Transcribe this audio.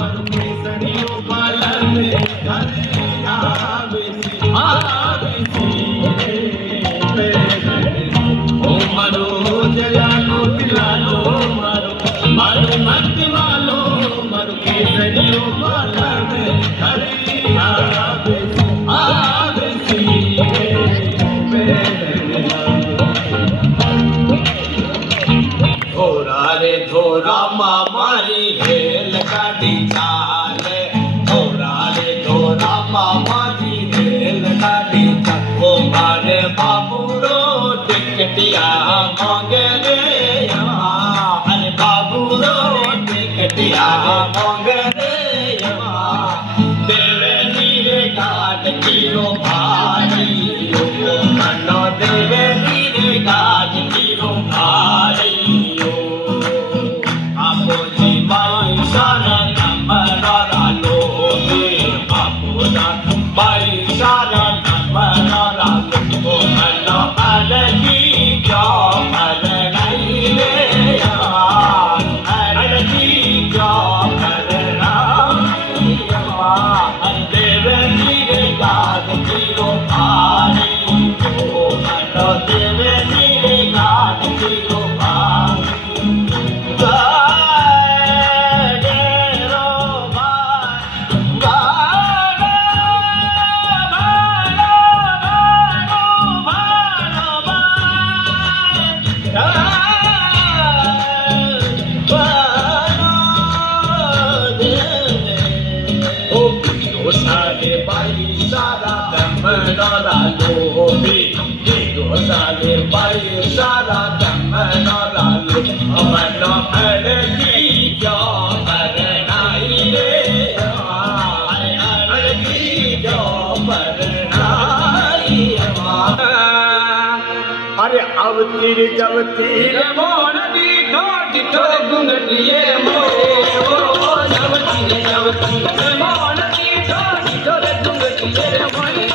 મારું કેસરીયું પાલન ઘરે આવે ઓ મારો જલાલો દિલાલો મારું મત વાલો મારું કેસરીયું પાલન ઘરે આવે ધોરા રે ધોરામાં મારી રેલ ગાડી ચાલે ધોરા રે ધોરામાં મારી રેલ ગાડી ચાલે ઓ મારે બાબુરો ટિકટિયા માંગે રે અરે બાબુરો ટિકટિયા માંગે રે દેવેની રે ગાડ કીરો ભારી ઓ મનો દેવેની રે ગાડ કીરો ભારી अरे अवतीर जवतीर मोन दीठो दीठो घुंघटिए मोरे ओ जवतीर जवतीर मोन दीठो दीठो घुंघटिए मोरे